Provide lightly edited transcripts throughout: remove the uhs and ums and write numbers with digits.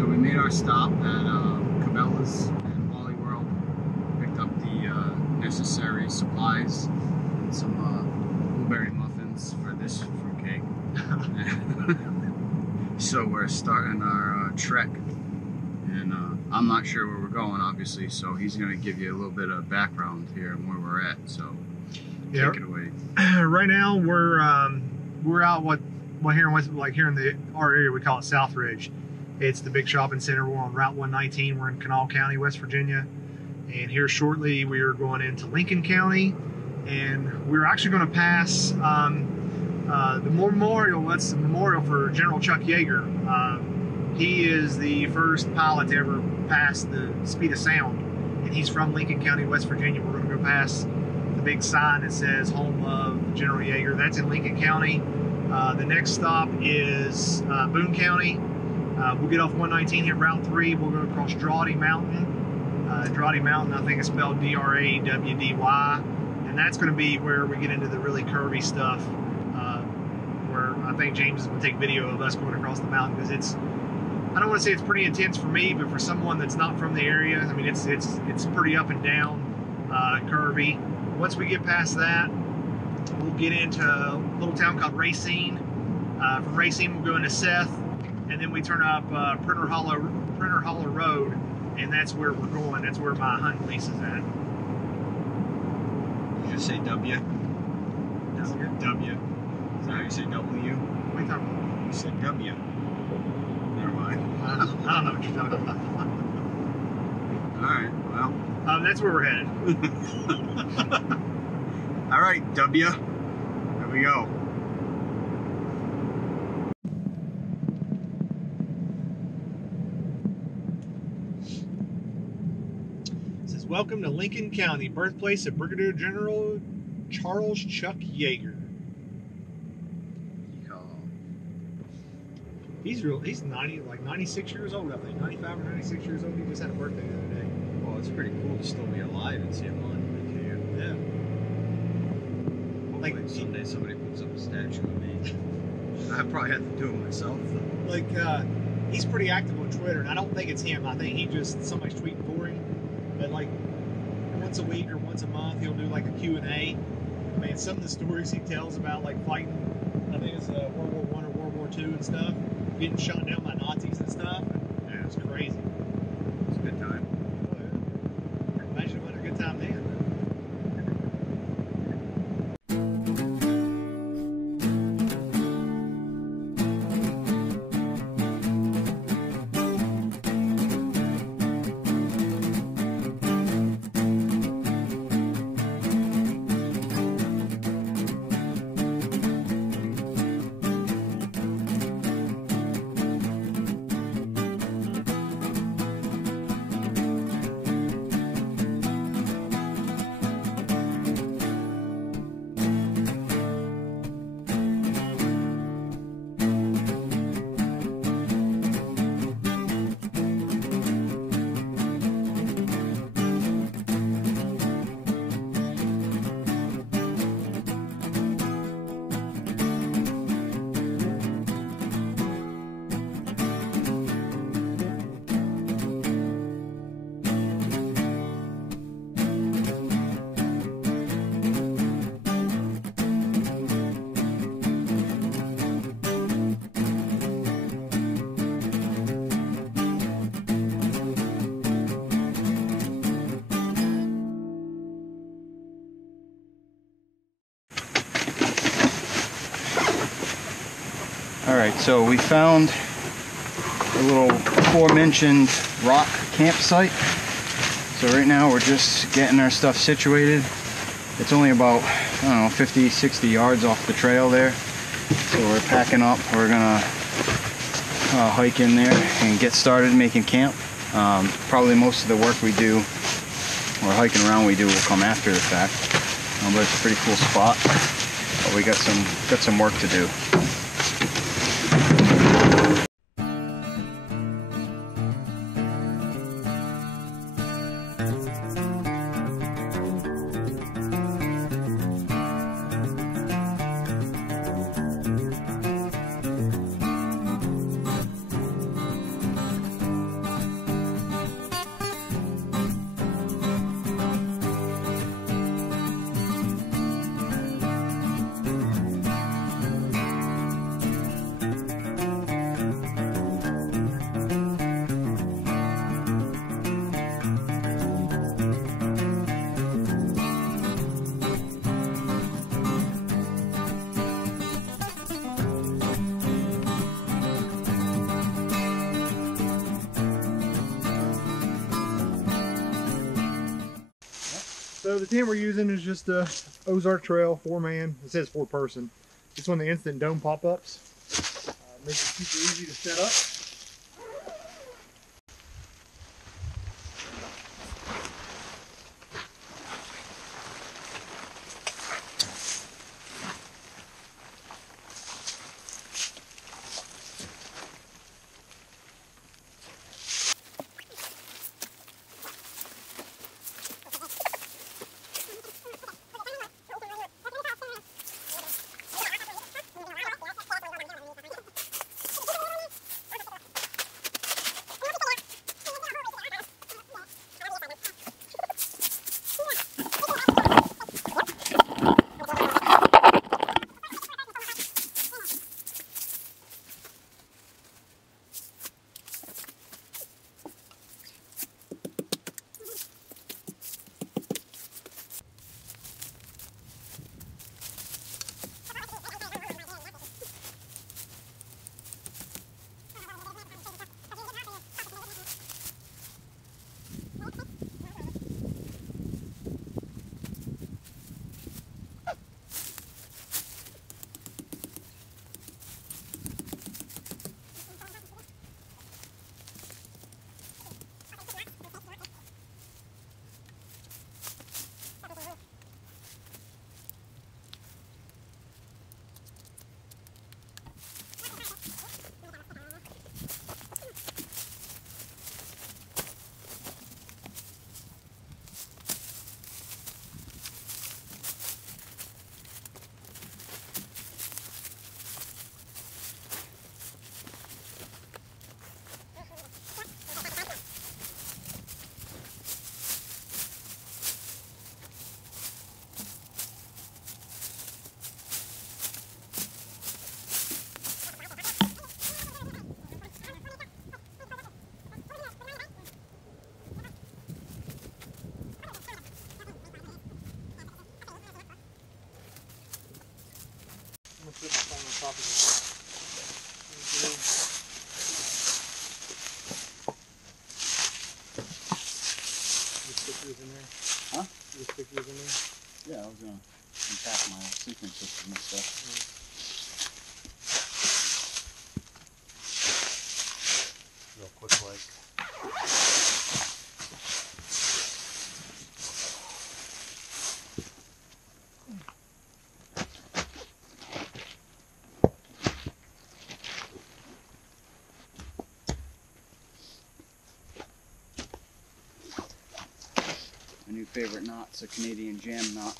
so we made our stop at Cabela's and Wally World. Picked up the necessary supplies and some blueberry muffins for this fruitcake. So we're starting our trek, and I'm not sure where we're going, obviously, so he's going to give you a little bit of background here and where we're at, so take it away. Right now we're out here in our area we call it Southridge. It's the big shopping center. We're on Route 119. We're in Kanawha County, West Virginia, and here shortly we are going into Lincoln County, and we're actually going to pass the memorial. That's the memorial for General Chuck Yeager. He is the first pilot to ever pass the speed of sound, and he's from Lincoln County, West Virginia. We're going to go past the big sign that says home of General Yeager. That's in Lincoln County. The next stop is Boone County. We'll get off 119 here, Route 3. We'll go across Drawdy Mountain. Drawdy Mountain, I think it's spelled D-R-A-W-D-Y. And that's going to be where we get into the really curvy stuff, where I think James is going to take video of us going across the mountain, because it's, I don't want to say it's pretty intense for me, but for someone that's not from the area, I mean, it's pretty up and down, curvy. Once we get past that, we'll get into a little town called Racine. From Racine, we'll go into Seth, and then we turn up Printer Hollow Road, and that's where we're going. That's where my hunting lease is at. Did you just say W? W. W. Is that how you say W? What are you talking about? You said W. Never mind. I don't know what you're talking about. Alright, well. That's where we're headed. Alright, W. There we go. It says, welcome to Lincoln County, birthplace of Brigadier General Charles Chuck Yeager. He's 96 years old, I think. 95 or 96 years old. He just had a birthday the other day. Well, it's pretty cool to still be alive and see him monument to you. Yeah. Hopefully someday somebody puts up a statue of me. I probably have to do it myself, though. Like, he's pretty active on Twitter, and I don't think it's him. I think somebody's tweeting for him. But like, once a week or once a month, he'll do like a Q&A. I mean, some of the stories he tells about like fighting, I think it's World War I or World War II and stuff, getting shot down by Nazis and stuff. Yeah, it's crazy. It's a good time. Oh, yeah. Imagine what a good time then. Alright, so we found a little aforementioned rock campsite. So right now we're just getting our stuff situated. It's only about, I don't know, 50, 60 yards off the trail there. So we're packing up. We're gonna hike in there and get started making camp. Probably most of the work we do, or hiking around we do, will come after the fact. But it's a pretty cool spot. But we got some work to do. So the tent we're using is just a Ozark Trail 4-man. It says 4-person. It's one of the instant dome pop-ups. Makes it super easy to set up. I'm gonna put my phone on top of it. You stick yours in there? Huh? You stick yours in there? Yeah, I was gonna unpack my sequence system and stuff. Real quick, like. My new favorite knot's a Canadian jam knot.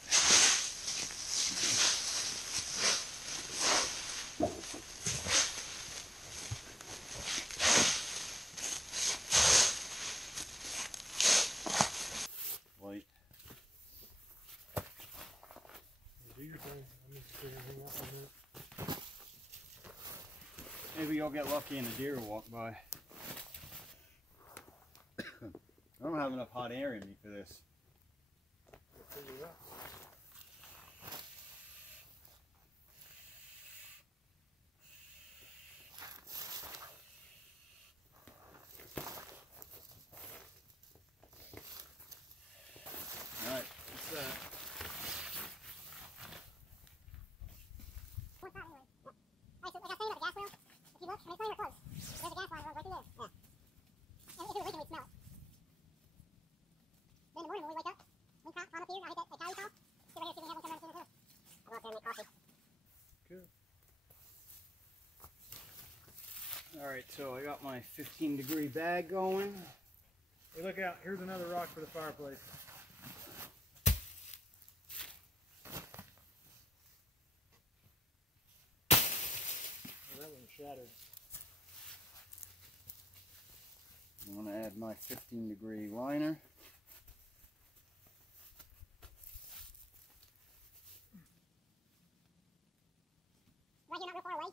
Light. Do your thing. I'm just gonna hang out for a minute. Maybe you'll get lucky and a deer will walk by. I don't have enough hot air in me for this. We'll figure it out. Alright, what's that? Alright, so I got my 15-degree bag going. Hey, look out. Here's another rock for the fireplace. Oh, that one shattered. I'm going to add my 15-degree liner. Right here, not real far away.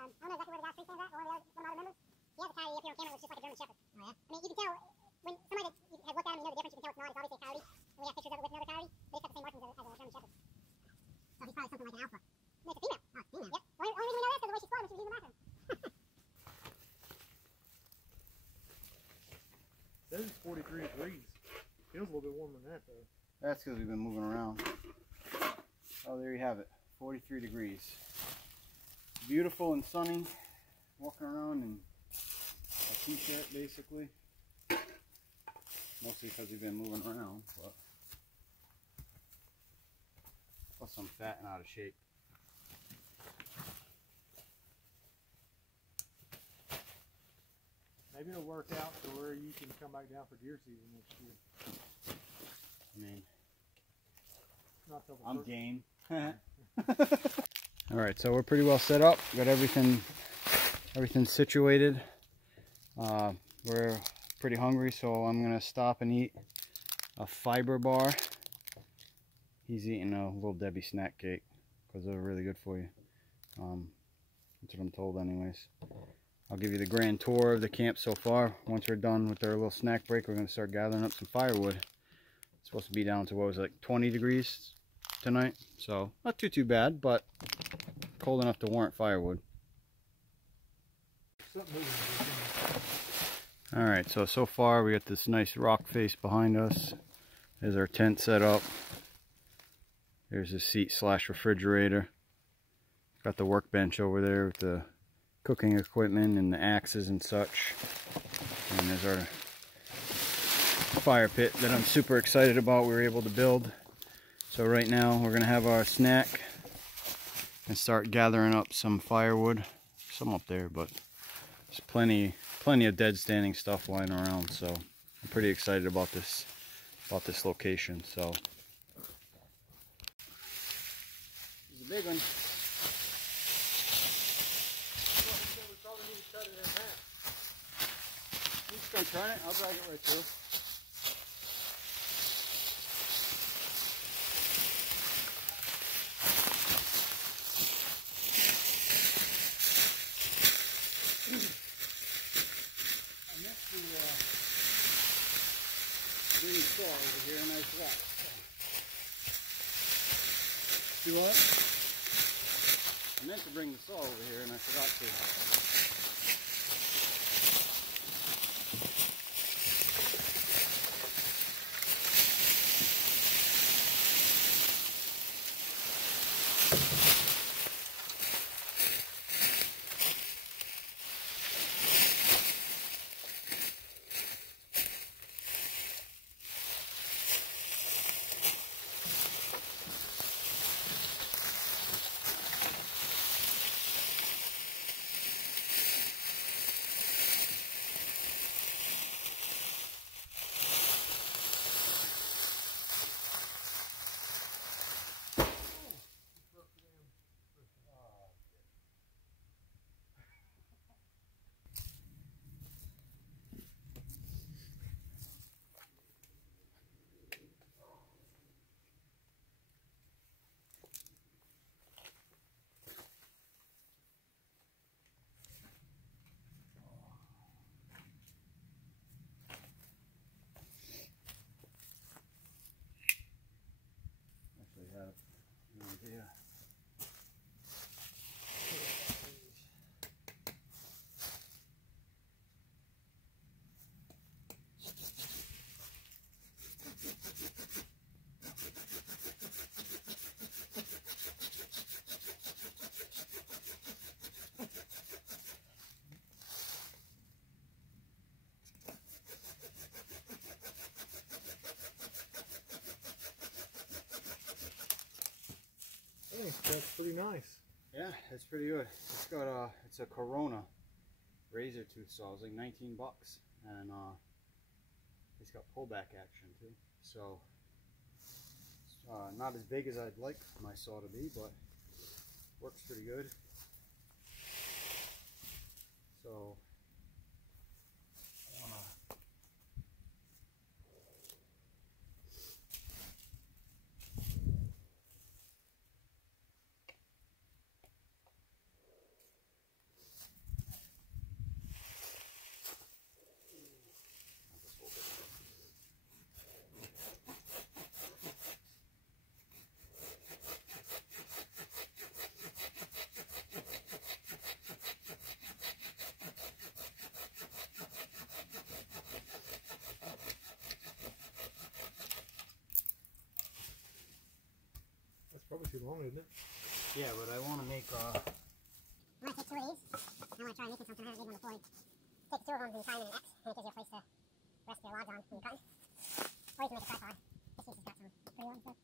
I don't know exactly where the guy's street stands at, or one of the other members. He has a coyote up here on camera. It looks just like a German Shepherd. Oh, yeah? I mean, you can tell, when somebody that has looked at him, you know the difference. You can tell it's not. It's obviously a coyote. And we have pictures of it with another coyote, but it's got the same markings as a German Shepherd. So he's probably something like an alpha. No, it's a female. Oh, it's female. Yep. Only reason we know that is because of the way she squirmed when she was using the bathroom. Says it's 43 degrees. Feels a little bit warmer than that, though. That's because we've been moving around. Oh, there you have it. 43 degrees. Beautiful and sunny. Walking around in a t-shirt, basically. Mostly because we've been moving around, but plus I'm fat and out of shape. Maybe it'll work out to where you can come back down for deer season next year. I mean, Not till the I'm first. game. All right, so we're pretty well set up. Got everything situated. We're pretty hungry, so I'm gonna stop and eat a fiber bar. He's eating a Little Debbie snack cake because they're really good for you. That's what I'm told anyways. I'll give you the grand tour of the camp so far. Once we're done with our little snack break, we're going to start gathering up some firewood. It's supposed to be down to, what was it, like 20 degrees tonight? So, not too bad, but cold enough to warrant firewood. Alright, so far we got this nice rock face behind us. There's our tent set up. There's the seat / refrigerator. Got the workbench over there with the cooking equipment and the axes and such. And there's our fire pit that I'm super excited about we were able to build. So right now we're going to have our snack and start gathering up some firewood. Some up there, but there's plenty of dead standing stuff lying around, so I'm pretty excited about this location. So this is a big one. You just gonna turn it? I'll drag it right through. I missed the green saw over here, and I forgot. See what? I meant to bring the saw over here, and I forgot to. Have no idea. That's pretty nice. Yeah, it's pretty good. It's got it's a Corona razor tooth saw. It's like 19 bucks, and it's got pullback action too. So it's not as big as I'd like my saw to be, but works pretty good. So Probably too long, isn't it? Yeah, but I want to make I'm going to take 2 of these. I want to try making something. I haven't made one before. Take 2 of them and tie them in an X, and it gives you a place to rest your logs on when you're cutting. Or you can make a tripod. This piece has got some pretty ones though.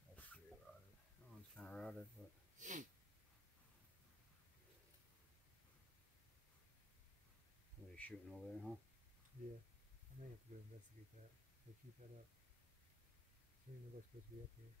Yeah, it's kind of wet, so I figured it'd be okay to use it. That one's kind of rotted, but somebody's shooting over there, huh? Yeah. I may have to go investigate that. They keep that up. So nobody's supposed to be up here.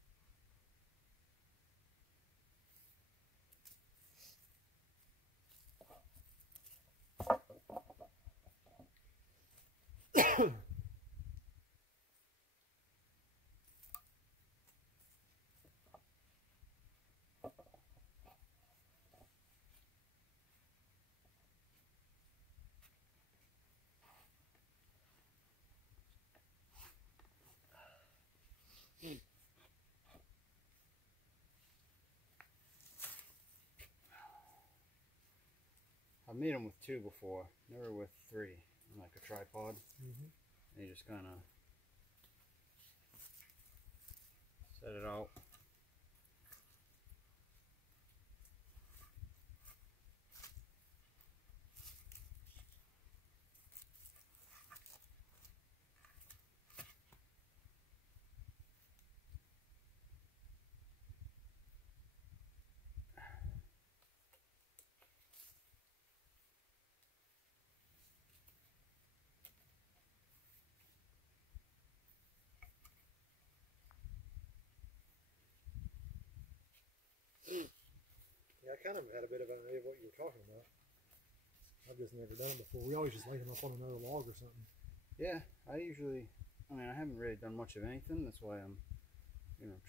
I've made them with 2 before, never with 3, like a tripod. Mm-hmm. And you just kind of set it out. Yeah, I kind of had a bit of an idea of what you were talking about. I've just never done it before. We always just lay them up on another log or something. Yeah, I haven't really done much of anything. That's why I'm,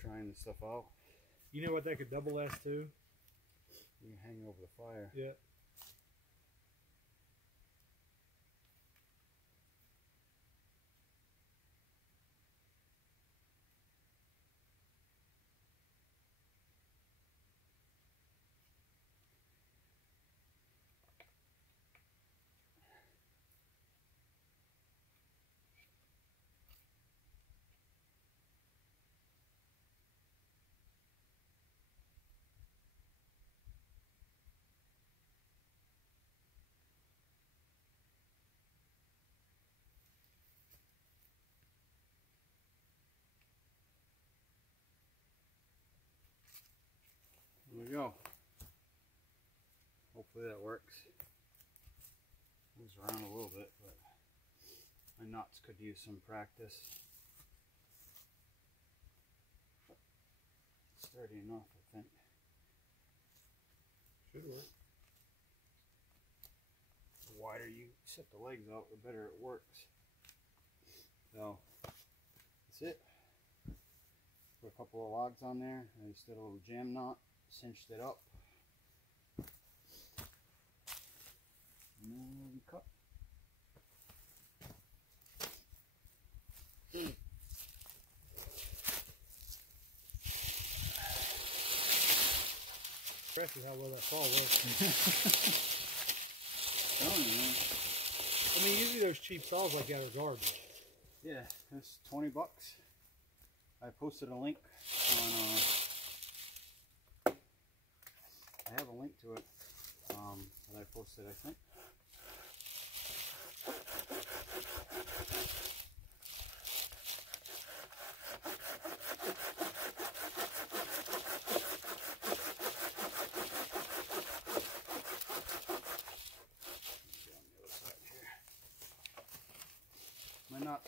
trying this stuff out. You know what that could double as too? You can hang over the fire. Yeah. There we go. Hopefully that works. Moves around a little bit, but my nuts could use some practice. It's sturdy enough, I think. Should work. The wider you set the legs out, the better it works. So that's it. Put a couple of logs on there. I just did a little jam knot, cinched it up, and then we cut. Impressive how well that fall works. Telling you, man. I mean, usually those cheap saws like that are garbage. Yeah, it's 20 bucks. I posted a link on, I have a link to it that I posted, I think.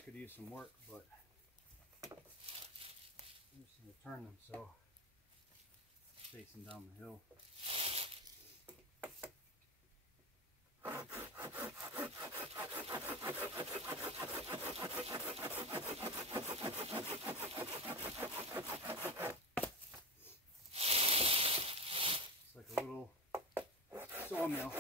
could use some work, but I'm just going to turn them so it's facing down the hill. It's like a little sawmill.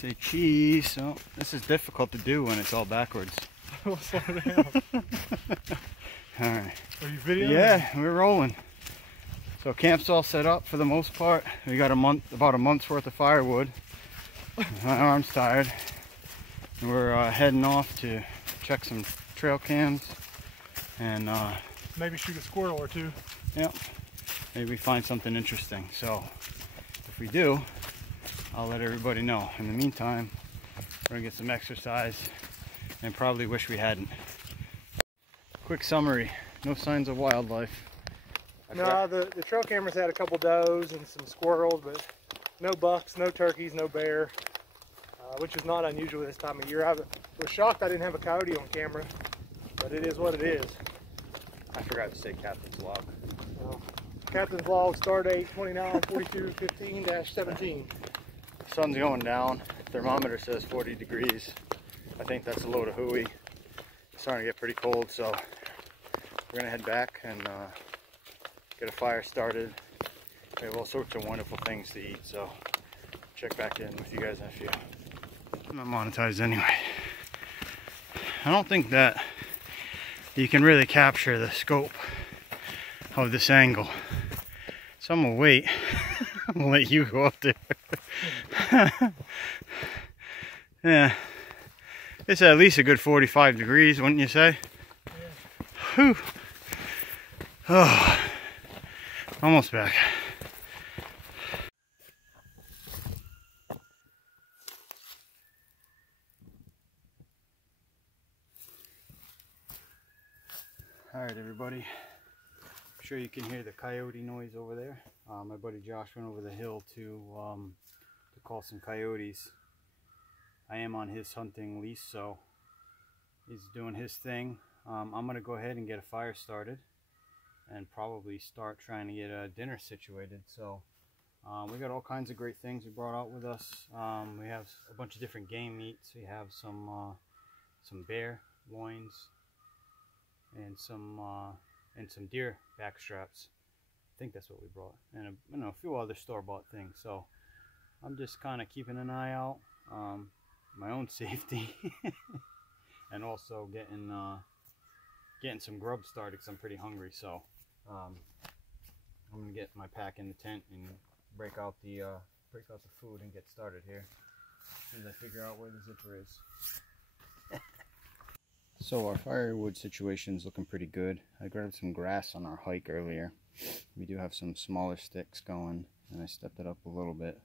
Say cheese. Oh, this is difficult to do when it's all backwards. We'll slow it down. Alright. Are you videoing? Yeah, we're rolling. So camp's all set up for the most part. We got about a month's worth of firewood. My arm's tired. And we're heading off to check some trail cams and maybe shoot a squirrel or two. Yep. Maybe find something interesting. So if we do, I'll let everybody know. In the meantime, we're gonna get some exercise and probably wish we hadn't. Quick summary, no signs of wildlife. No, the trail cameras had a couple does and some squirrels, but no bucks, no turkeys, no bear, which is not unusual this time of year. I was shocked I didn't have a coyote on camera, but it is what it is. I forgot to say captain's log. Captain's log, star date 29/42/15-17. Sun's going down. Thermometer says 40 degrees. I think that's a load of hooey. It's starting to get pretty cold, so we're gonna head back and get a fire started. We have all sorts of wonderful things to eat, so check back in with you guys in a few. I'm not monetized anyway. I don't think that you can really capture the scope of this angle, so I'm gonna wait. I'm gonna let you go up there. Yeah, it's at least a good 45 degrees, wouldn't you say? Yeah. Whew. Oh, almost back. All right, everybody. I'm sure you can hear the coyote noise over there. My buddy Josh went over the hill to call some coyotes. I am on his hunting lease, so he's doing his thing. I'm gonna go ahead and get a fire started and probably start trying to get a dinner situated. So we got all kinds of great things we brought out with us. We have a bunch of different game meats. We have some bear loins and some deer back straps. I think that's what we brought, and a few other store-bought things. So I'm just kind of keeping an eye out, my own safety, and also getting some grub started because I'm pretty hungry. So I'm gonna get my pack in the tent and break out the food and get started here as soon as I figure out where the zipper is. So our firewood situation is looking pretty good. I grabbed some grass on our hike earlier. We do have some smaller sticks going, and I stepped it up a little bit.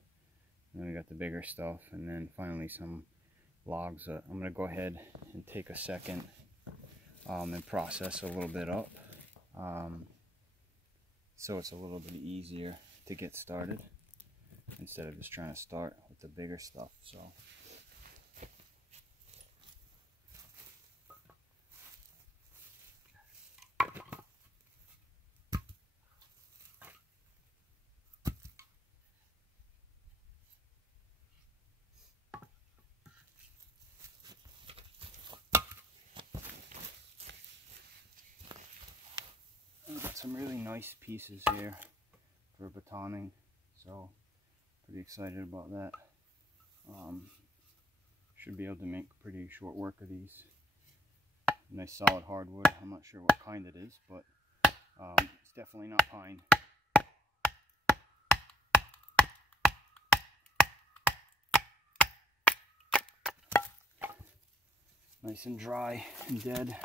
And then we got the bigger stuff, and then finally some logs. I'm going to go ahead and take a second and process a little bit up. so it's a little bit easier to get started instead of just trying to start with the bigger stuff. So we've got some really nice pieces here for batoning, so pretty excited about that. Should be able to make pretty short work of these. Nice solid hardwood. I'm not sure what kind it is, but it's definitely not pine. Nice and dry and dead.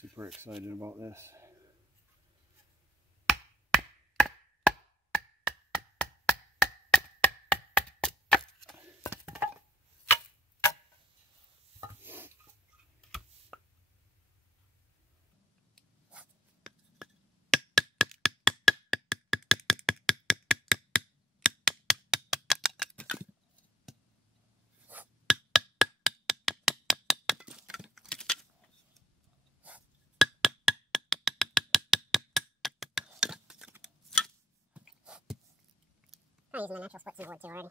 Super excited about this. I'm using my natural splits in wood too already.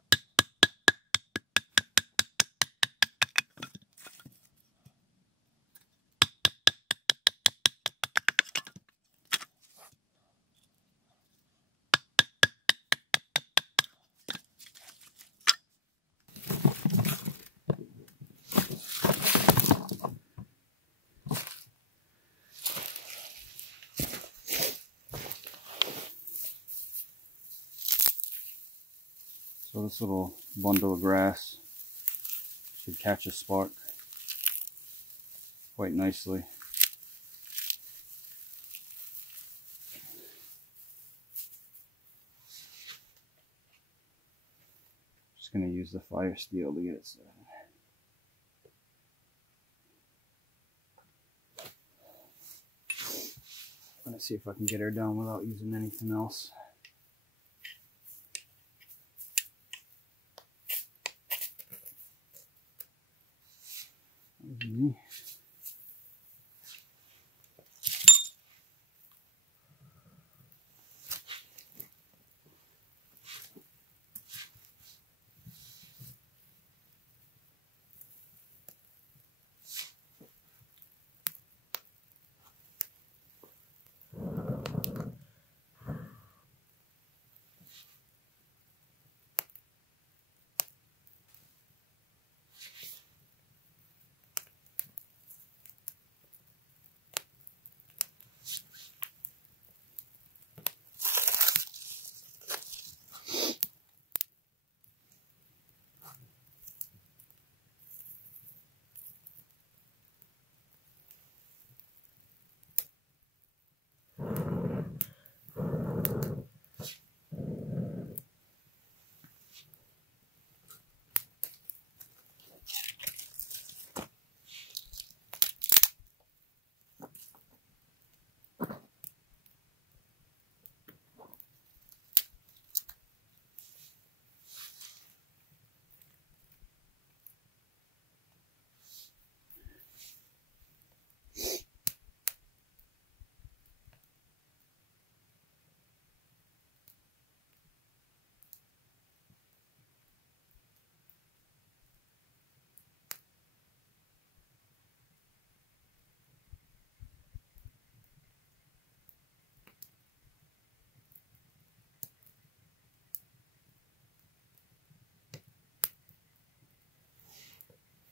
So this little bundle of grass should catch a spark quite nicely. Just going to use the fire steel to get it started. I'm going to see if I can get her down without using anything else.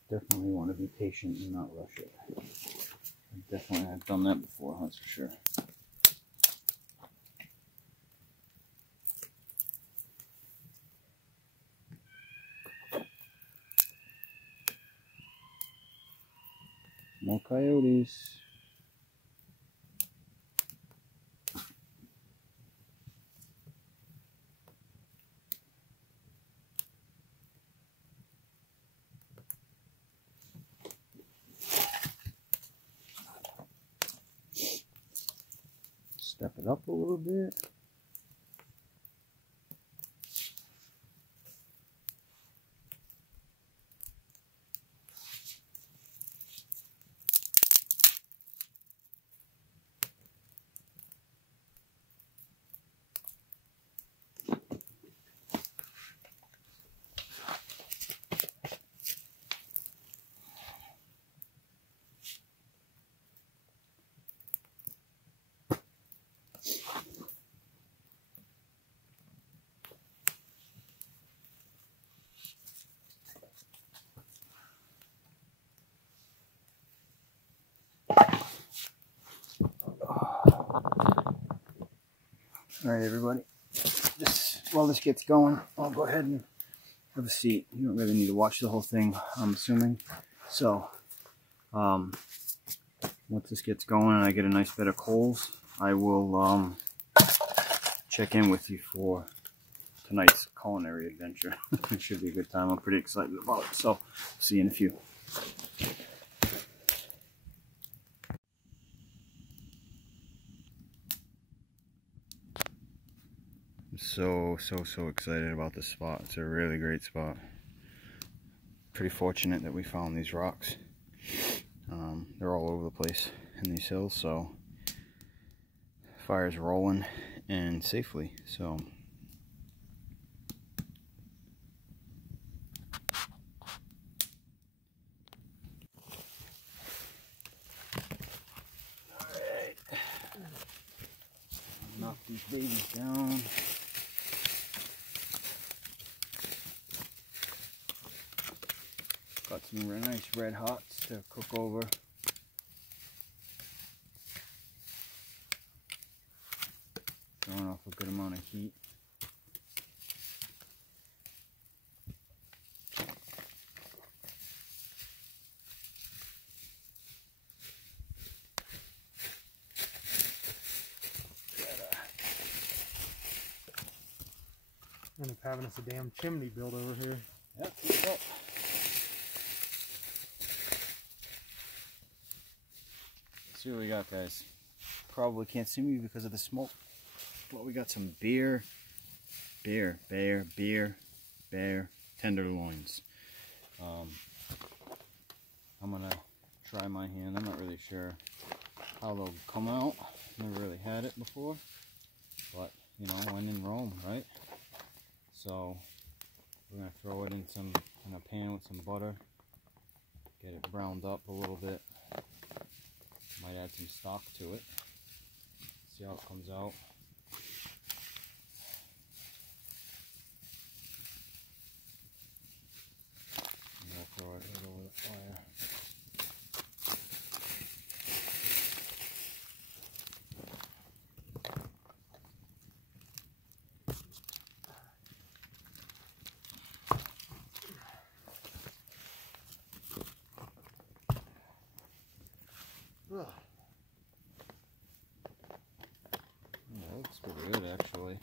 Definitely want to be patient and not rush it. Definitely have done that before, that's for sure. More coyotes. step it up a little bit. All right, everybody. Just while this gets going, I'll go ahead and have a seat. You don't really need to watch the whole thing, I'm assuming. So, once this gets going and I get a nice bed of coals, I will check in with you for tonight's culinary adventure. It should be a good time. I'm pretty excited about it. So, see you in a few. So excited about this spot. It's a really great spot. Pretty fortunate that we found these rocks. They're all over the place in these hills, so fire's rolling and safely. So alright. Knock these babies down. Got some nice red hots to cook over. Throwing off a good amount of heat. End up having us a damn chimney built over here. Yep. See what we got, guys. Probably can't see me because of the smoke, but we got some bear tenderloins. I'm gonna try my hand. I'm not really sure how they'll come out. Never really had it before, but you know, when in Rome, right? So we're gonna throw it in a pan with some butter, get it browned up a little bit. Might add some stock to it. See how it comes out. I'm gonna throw it right over the fire. That looks pretty good, actually.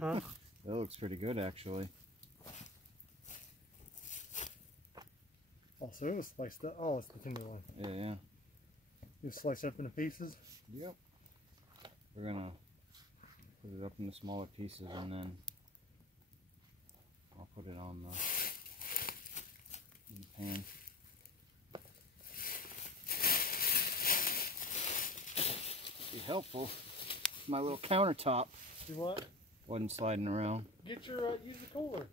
Huh? That looks pretty good, actually. Oh, so it was sliced up. Oh, it's the tenderloin. Yeah. You slice it up into pieces? Yep. We're gonna put it up into smaller pieces and then I'll put it on in the pan. Be helpful. My little countertop Do what? wasn't sliding around. Get your, use the cooler.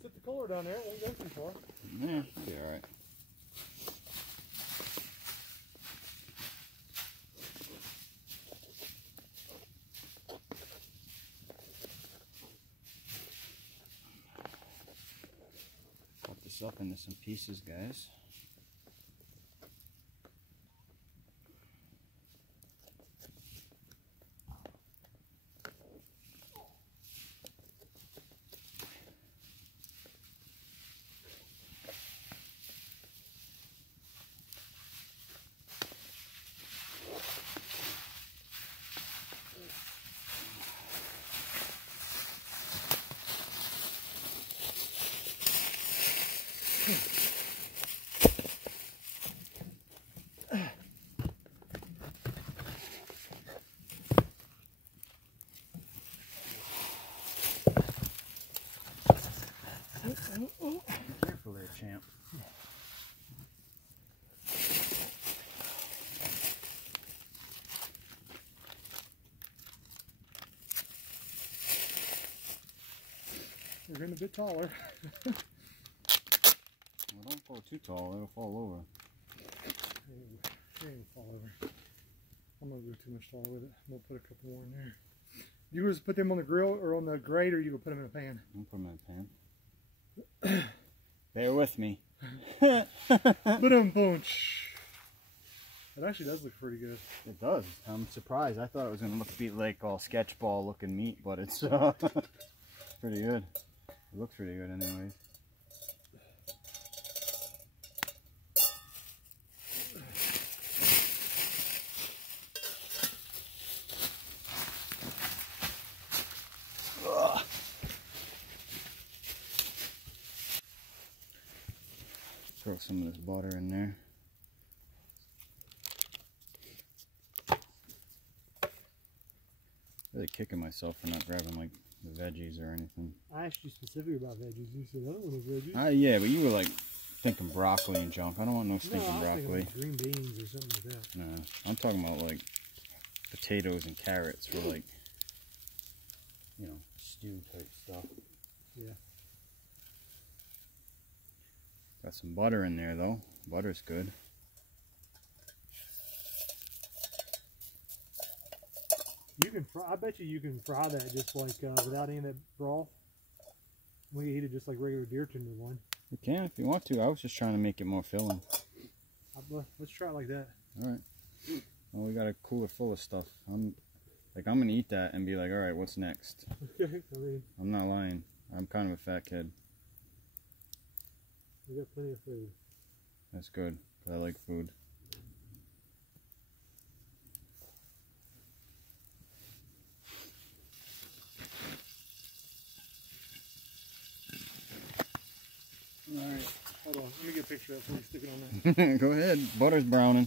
Sit the cooler down there. It won't go too far. Yeah, be alright. Cut this up into some pieces, guys. getting a bit taller. Well, don't go too tall, it'll fall over. It ain't fall over. I'm gonna go too much taller with it. I'm gonna put a couple more in there. You just put them on the grill or on the grate, or you gonna put them in a pan? I'll put them in a pan. Bear with me. Ba-dum-punch. It actually does look pretty good. It does. I'm surprised. I thought it was gonna be like all sketch ball looking meat, but it's pretty good. It looks pretty good anyways. Throw some of this butter in there. Really kicking myself for not grabbing like the veggies or anything. I asked you specifically about veggies. You said I don't want no veggies. Yeah, but you were like thinking broccoli and junk. I don't want no stinking broccoli. Thinking like green beans or something like that. No, I'm talking about like potatoes and carrots for like, you know, stew type stuff. Yeah. Got some butter in there though. Butter's good. You can fry. I bet you can fry that just like without any of that broth. We can eat it just like regular deer tenderloin. You can if you want to. I was just trying to make it more filling. Let's try it like that. All right. Well, we got a cooler full of stuff. I'm gonna eat that and be like, all right, what's next? Okay. I mean, I'm not lying. I'm kind of a fat kid. we got plenty of food. That's good. 'Cause I like food. All right. Hold on. Let me get a picture of it before you stick it on there. Go ahead. Butter's browning.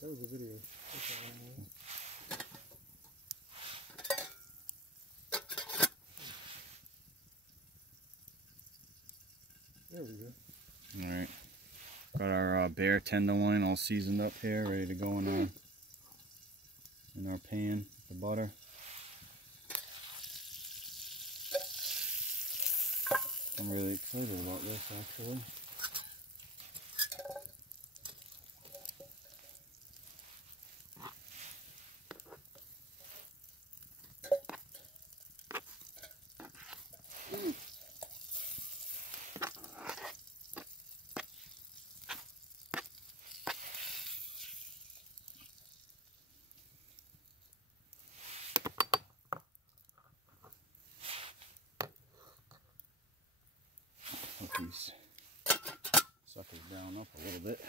That was a video. There we go. All right. Got our bear tenderloin all seasoned up here, ready to go in our pan. The butter. I'm really excited about this actually. Let these suckers brown up a little bit.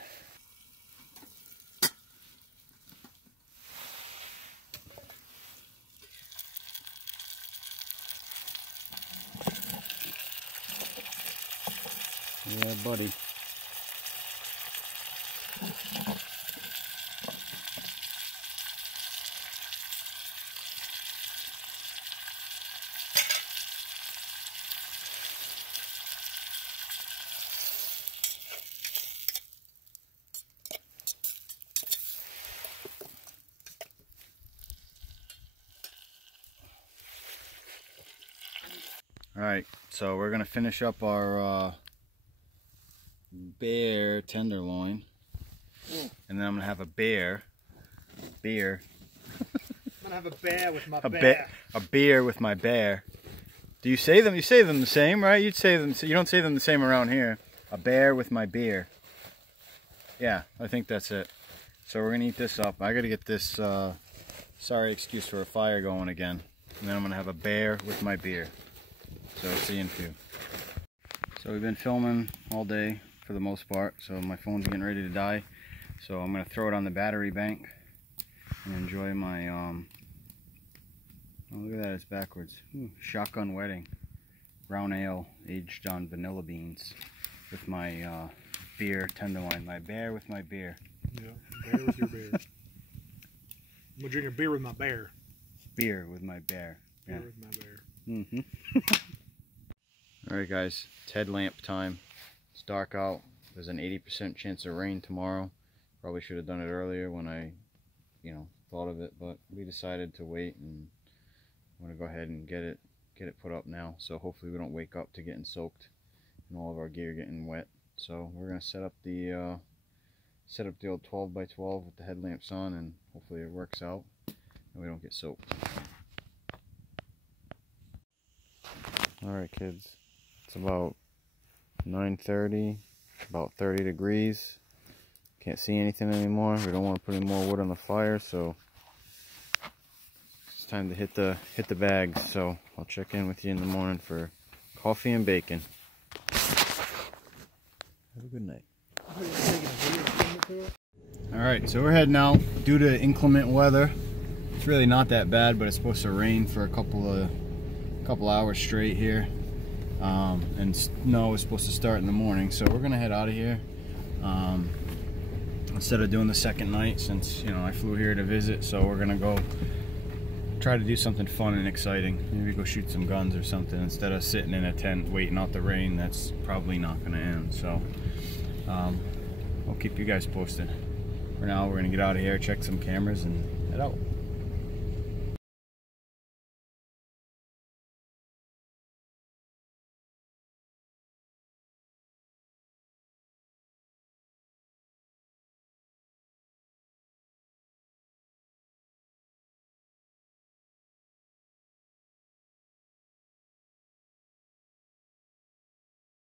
Yeah, buddy. Alright, so we're going to finish up our bear tenderloin. And then I'm going to have a beer. I'm gonna have a bear with my bear. A beer with my bear. Do you say them? You say them the same, right? You'd say them. You don't say them the same around here. A bear with my beer. Yeah, I think that's it. So we're gonna eat this up. I gotta get this sorry excuse for a fire going again. And then I'm gonna have a bear with my beer. So see you in a few. So we've been filming all day for the most part. So my phone's getting ready to die. So I'm gonna throw it on the battery bank and enjoy my oh, look at that, it's backwards. Ooh, shotgun wedding. Brown ale aged on vanilla beans with my beer tenderloin. My bear with my beer. Yeah, bear with your bear. I'm gonna drink a beer with my bear. Beer with my bear. Yeah. Beer with my bear. Mm-hmm. Alright guys, it's headlamp time. It's dark out. There's an 80% chance of rain tomorrow. Probably should have done it earlier when I, you know, thought of it, but we decided to wait, and I'm gonna go ahead and get it put up now. So hopefully we don't wake up to getting soaked and all of our gear getting wet. So we're gonna set up the old 12x12 with the headlamps on, and hopefully it works out and we don't get soaked. Alright kids, it's about 9:30, about 30 degrees. Can't see anything anymore. We don't want to put any more wood on the fire, so it's time to hit the bags. So I'll check in with you in the morning for coffee and bacon. Have a good night. Alright, so we're heading out. Due to inclement weather, it's really not that bad, but it's supposed to rain for a couple hours straight here, and snow is supposed to start in the morning. So we're gonna head out of here instead of doing the second night, since I flew here to visit. So we're gonna go try to do something fun and exciting. Maybe go shoot some guns or something instead of sitting in a tent waiting out the rain. That's probably not gonna end. So I'll keep you guys posted. For now, we're gonna get out of here, check some cameras, and head out.